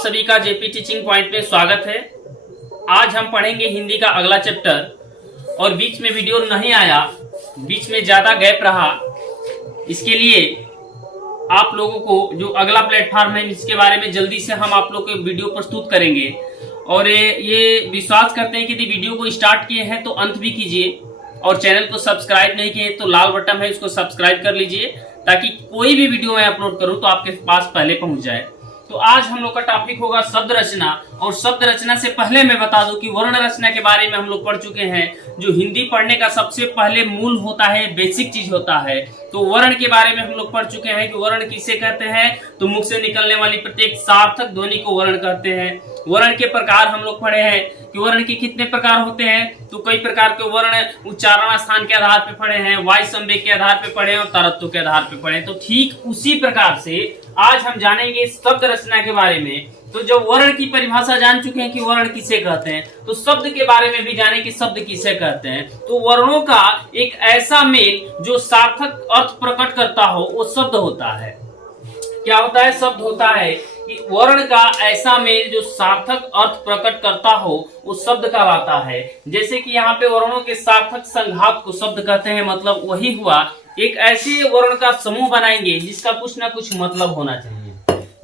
सभी का JP teaching point में स्वागत है। आज हम पढ़ेंगे हिंदी का अगला चैप्टर और बीच में वीडियो नहीं आया, बीच में ज्यादा गैप रहा। इसके लिए आप लोगों को जो अगला प्लेटफॉर्म है इसके बारे में जल्दी से हम आप लोग को वीडियो प्रस्तुत करेंगे और ये विश्वास करते हैं कि यदि वीडियो को स्टार्ट किए हैं तो अंत भी कीजिए और चैनल को सब्सक्राइब नहीं किए तो लाल बटन है उसको सब्सक्राइब कर लीजिए ताकि कोई भी वीडियो मैं अपलोड करूं तो आपके पास पहले पहुंच जाए। तो आज हम लोग का टॉपिक होगा शब्द रचना। और शब्द रचना से पहले मैं बता दूं कि वर्ण रचना के बारे में हम लोग पढ़ चुके हैं। जो हिंदी पढ़ने का सबसे पहले मूल होता है, बेसिक चीज होता है। तो वर्ण के बारे में हम लोग पढ़ चुके हैं कि वर्ण किसे कहते हैं, तो मुख से निकलने वाली प्रत्येक सार्थक ध्वनि को वर्ण कहते हैं। वर्ण के प्रकार हम लोग पढ़े हैं कि वर्ण के कितने प्रकार होते हैं, तो कई प्रकार के वर्ण उच्चारण स्थान के आधार पे पढ़े हैं, वाय संवेग के आधार पे पढ़े हैं और तरत्व के आधार पे पढ़े हैं। तो ठीक उसी प्रकार से आज हम जानेंगे शब्द रचना के बारे में। तो जब वर्ण की परिभाषा जान चुके हैं कि वर्ण किसे कहते हैं, तो शब्द के बारे में भी जाने कि शब्द किसे कहते हैं। तो वर्णों का एक ऐसा मेल जो सार्थक अर्थ प्रकट करता हो वो शब्द होता है। क्या होता है? शब्द होता है कि वर्ण का ऐसा मेल जो सार्थक अर्थ प्रकट करता हो वो शब्द कहलाता है। जैसे कि यहाँ पे वर्णों के सार्थक संघात को शब्द कहते हैं। मतलब वही हुआ, एक ऐसे वर्ण का समूह बनाएंगे जिसका कुछ ना कुछ मतलब होना चाहिए।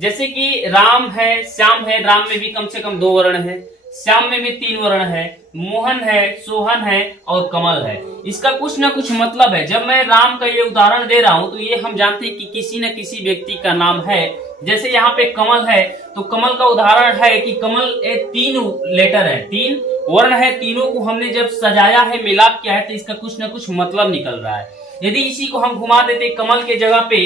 जैसे कि राम है, श्याम है। राम में भी कम से कम 2 वर्ण है, श्याम में भी 3 वर्ण है, मोहन है, सोहन है और कमल है। इसका कुछ ना कुछ मतलब है। जब मैं राम का ये उदाहरण दे रहा हूं तो ये हम जानते हैं कि किसी न किसी व्यक्ति का नाम है। जैसे यहाँ पे कमल है तो कमल का उदाहरण है कि कमल 3 लेटर है, 3 वर्ण है। तीनों को हमने जब सजाया है, मिलाप किया है तो इसका कुछ ना कुछ मतलब निकल रहा है। यदि इसी को हम घुमा देते कमल के जगह पे,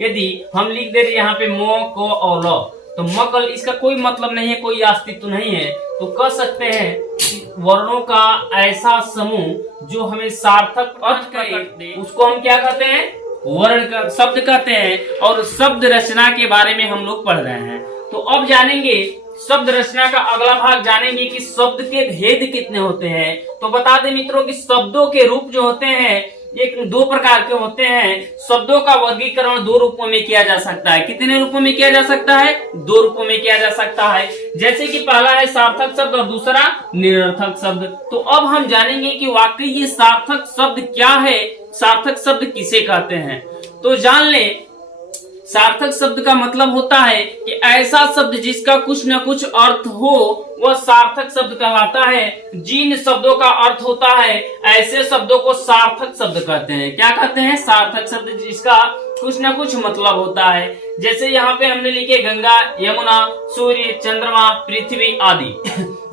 यदि हम लिख देते यहाँ पे मो को और ल, तो मकल, इसका कोई मतलब नहीं है, कोई अस्तित्व नहीं है। तो कह सकते हैं कि वर्णों का ऐसा समूह जो हमें सार्थक अर्थ करे उसको हम क्या कहते हैं? वर्ण का शब्द कहते हैं। और शब्द रचना के बारे में हम लोग पढ़ रहे हैं। तो अब जानेंगे शब्द रचना का अगला भाग, जानेंगे कि शब्द के भेद कितने होते हैं। तो बता दें मित्रों कि शब्दों के रूप जो होते हैं एक 2 प्रकार के होते हैं। शब्दों का वर्गीकरण 2 रूपों में किया जा सकता है। कितने रूपों में किया जा सकता है? 2 रूपों में किया जा सकता है। जैसे कि पहला है सार्थक शब्द और दूसरा निरर्थक शब्द। तो अब हम जानेंगे कि वाकई ये सार्थक शब्द क्या है, सार्थक शब्द किसे कहते हैं। तो जान ले, सार्थक शब्द का मतलब होता है कि ऐसा शब्द जिसका कुछ न कुछ अर्थ हो वह सार्थक शब्द कहलाता है। जिन शब्दों का अर्थ होता है ऐसे शब्दों को सार्थक शब्द कहते हैं। क्या कहते हैं? सार्थक शब्द जिसका कुछ न कुछ मतलब होता है। जैसे यहाँ पे हमने लिखे गंगा, यमुना, सूर्य, चंद्रमा, पृथ्वी आदि।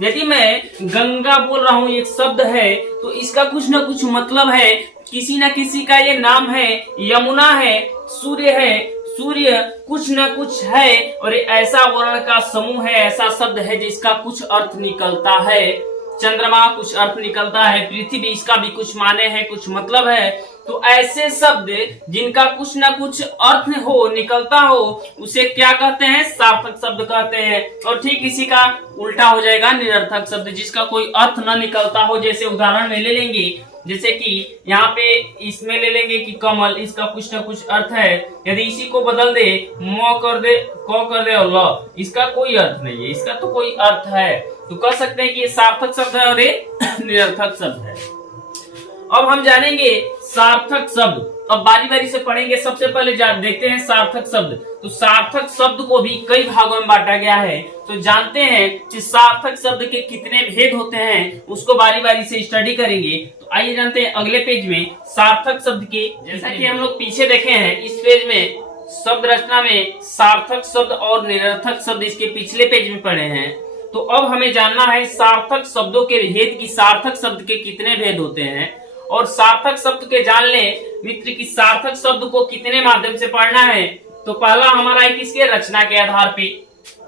यदि मैं गंगा बोल रहा हूँ, एक शब्द है, तो इसका कुछ न कुछ मतलब है। किसी न किसी का ये नाम है, यमुना है, सूर्य है, सूर्य कुछ न कुछ है और ऐसा वर्ण का समूह है, ऐसा शब्द है जिसका कुछ अर्थ निकलता है। चंद्रमा कुछ अर्थ निकलता है, पृथ्वी इसका भी कुछ माने है, कुछ मतलब है। तो ऐसे शब्द जिनका कुछ न कुछ अर्थ हो, निकलता हो, उसे क्या कहते हैं? सार्थक शब्द कहते हैं। और ठीक इसी का उल्टा हो जाएगा निरर्थक शब्द, जिसका कोई अर्थ न निकलता हो। जैसे उदाहरण में ले लेंगे, जैसे कि यहाँ पे इसमें ले लेंगे कि कमल, इसका कुछ ना कुछ अर्थ है। यदि इसी को बदल दे, म कर दे, क कर दे और ल, इसका कोई अर्थ नहीं है, इसका तो कोई अर्थ है। तो कह सकते हैं कि ये सार्थक शब्द है और ये निरर्थक शब्द है। अब हम जानेंगे सार्थक शब्द। अब बारी बारी से पढ़ेंगे। सबसे पहले देखते हैं सार्थक शब्द। तो सार्थक शब्द को भी कई भागों में बांटा गया है। तो जानते हैं कि सार्थक शब्द के कितने भेद होते हैं, उसको बारी बारी से स्टडी करेंगे। तो आइए जानते हैं अगले पेज में सार्थक शब्द के। जैसा कि हम लोग पीछे देखे हैं, इस पेज में शब्द रचना में सार्थक शब्द और निरर्थक शब्द इसके पिछले पेज में पढ़े हैं। तो अब हमें जानना है सार्थक शब्दों के भेद की, सार्थक शब्द के कितने भेद होते हैं। और सार्थक शब्द के जान ले मित्र कि सार्थक शब्द को कितने माध्यम से पढ़ना है। तो पहला हमारा है किसके? रचना के आधार पे,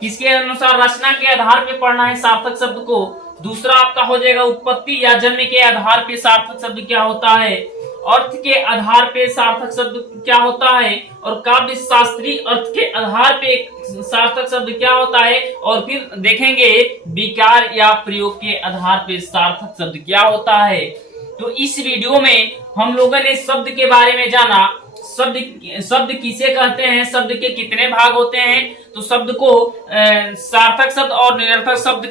किसके अनुसार? रचना के आधार पे पढ़ना है सार्थक शब्द को। दूसरा आपका हो जाएगा उत्पत्ति या जन्म के आधार पे सार्थक शब्द क्या होता है, अर्थ के आधार पे सार्थक शब्द क्या होता है, और काव्य शास्त्रीय अर्थ के आधार पे सार्थक शब्द क्या होता है, और फिर देखेंगे विकार या प्रयोग के आधार पे सार्थक शब्द क्या होता है। तो इस वीडियो में हम लोगों ने शब्द के बारे में जाना शब्द किसे कहते हैं, शब्द के कितने भाग होते हैं। तो शब्द को सार्थक शब्द और निरर्थक शब्द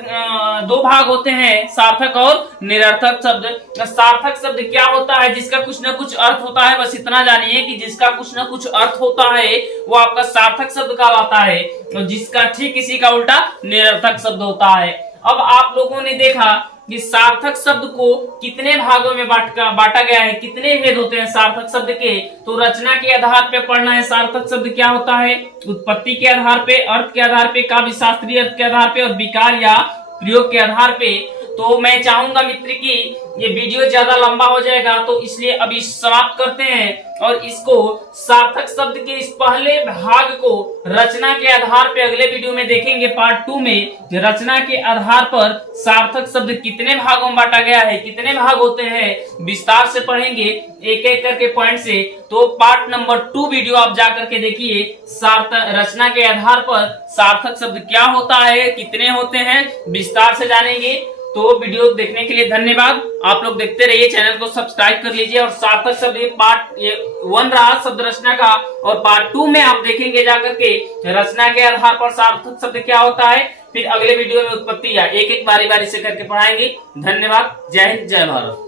दो भाग होते हैं, सार्थक और निरर्थक शब्द। सार्थक शब्द क्या होता है, जिसका कुछ ना कुछ अर्थ होता है, बस इतना जानिए कि जिसका कुछ ना कुछ अर्थ होता है वो आपका सार्थक शब्द कहलाता है, और जिसका ठीक इसी का उल्टा निरर्थक शब्द होता है। अब आप लोगों ने देखा कि सार्थक शब्द को कितने भागों में बांटा गया है, कितने भेद होते हैं सार्थक शब्द के। तो रचना के आधार पे पढ़ना है सार्थक शब्द क्या होता है, उत्पत्ति के आधार पे, अर्थ के आधार पे, काव्य शास्त्रीय अर्थ के आधार पे, और विकार या प्रयोग के आधार पे। तो मैं चाहूंगा मित्र कि ये वीडियो ज्यादा लंबा हो जाएगा, तो इसलिए अभी समाप्त करते हैं, और इसको सार्थक शब्द के इस पहले भाग को रचना के आधार पे अगले वीडियो में देखेंगे। पार्ट 2 में रचना के आधार पर सार्थक शब्द कितने भागों में बांटा गया है, कितने भाग होते हैं, विस्तार से पढ़ेंगे एक एक करके पॉइंट से। तो पार्ट नंबर 2 वीडियो आप जाकर के देखिए, सार्थक रचना के आधार पर सार्थक शब्द क्या होता है, कितने होते हैं, विस्तार से जानेंगे। तो वीडियो देखने के लिए धन्यवाद। आप लोग देखते रहिए, चैनल को सब्सक्राइब कर लीजिए। और सार्थक शब्द पार्ट 1 रहा शब्द रचना का, और पार्ट 2 में आप देखेंगे जाकर के रचना के आधार पर सार्थक शब्द क्या होता है। फिर अगले वीडियो में उत्पत्ति या एक एक बारी बारी से करके पढ़ाएंगे। धन्यवाद। जय हिंद, जय भारत।